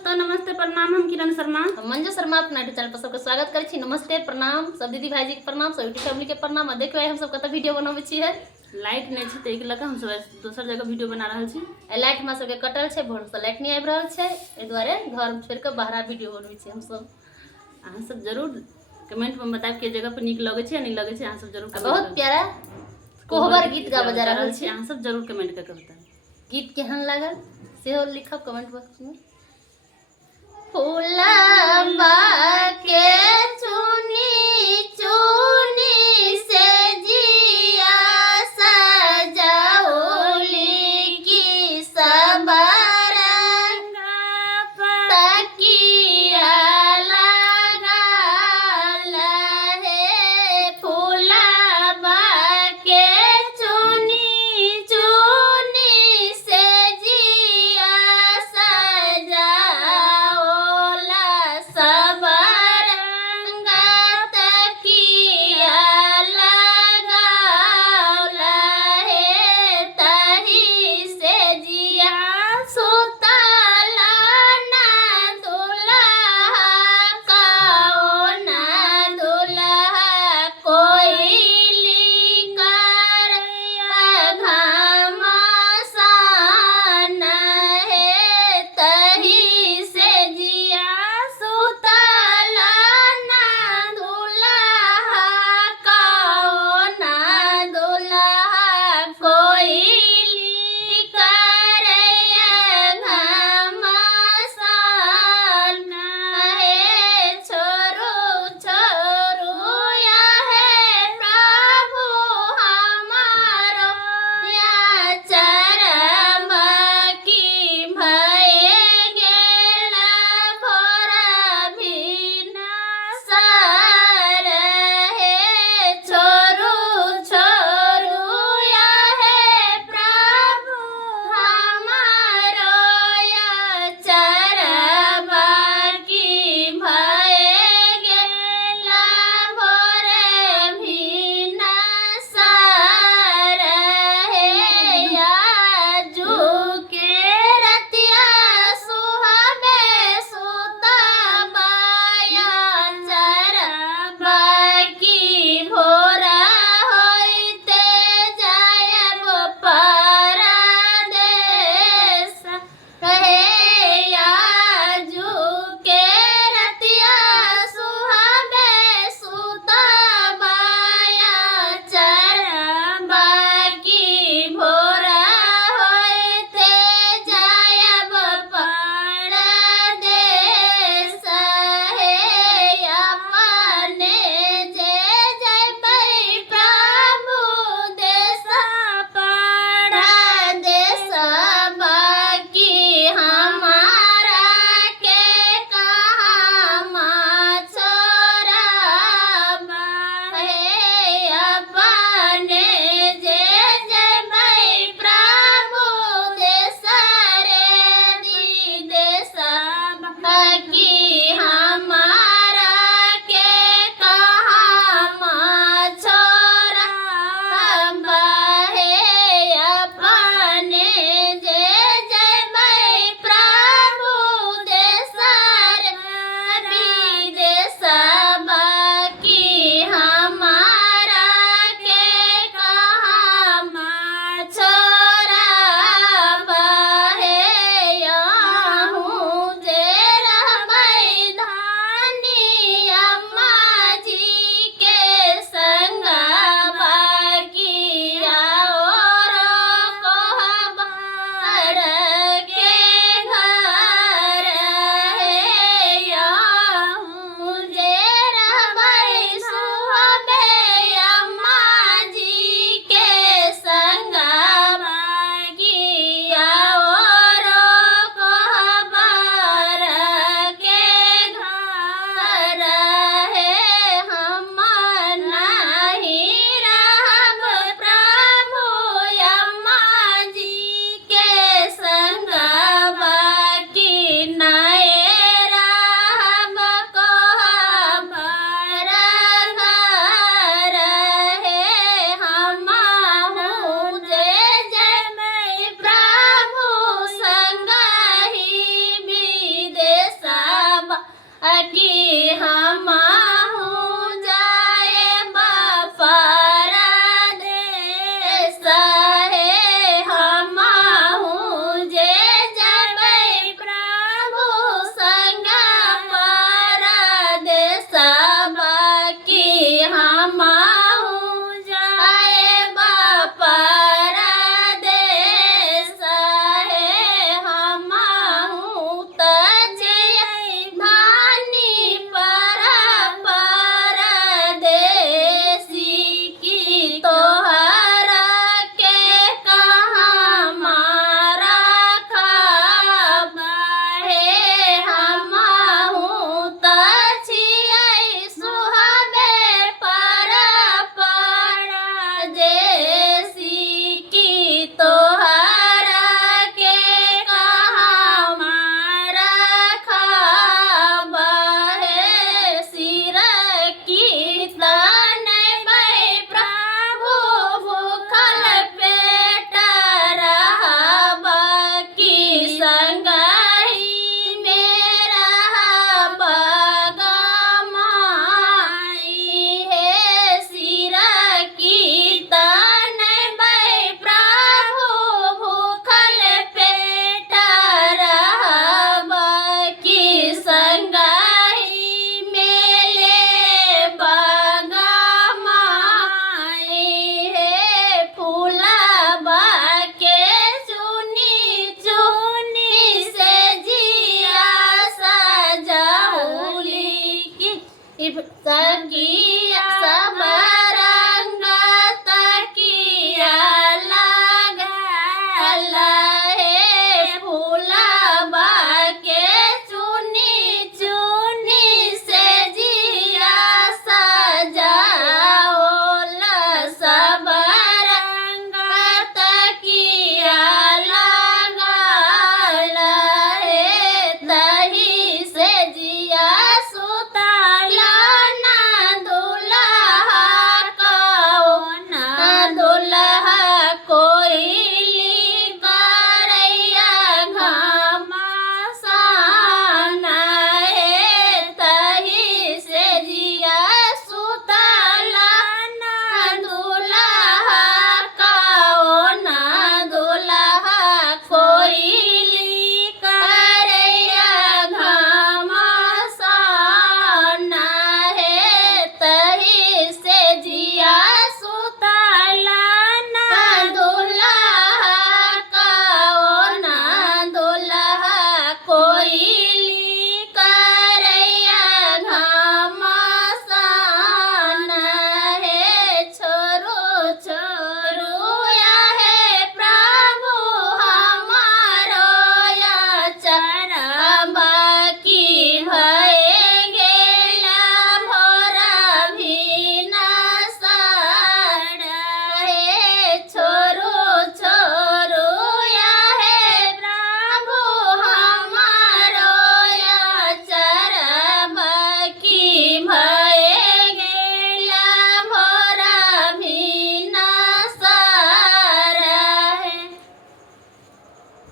दोस्तों नमस्ते प्रणाम। हम किरण शर्मा मंजू शर्मा अपना यूट्यूब चैनल पर सबके स्वागत करै छी। नमस्ते प्रणाम सब दीदी भाईजी के प्रणाम, सब यूट्यूब फैमिली के प्रणाम। देखियो हम सब कत वीडियो बनबै छी है। लाइट नहीं छै त लगा हम सब दोसर जगह वीडियो बना रहल छी। लाइट हमरा सबके कटल छै, भोर से लाइट नहीं आबि रहल छै, एहि दुआरे घर छोड़ के बाहर वीडियो बनबै छी हम सब। अहाँ सब जरूर कमेंट में बताएब के जगह पर नीक लगे छै या नहीं लगे छै। अहाँ सब जरूर बहुत प्यारा कोहबर गीत गाबऽ जा रहल छी। अहाँ सब जरूर कमेंट करके बताएब गीत केहन लागल सेहो लिखब कमेंट बॉक्स में। फूला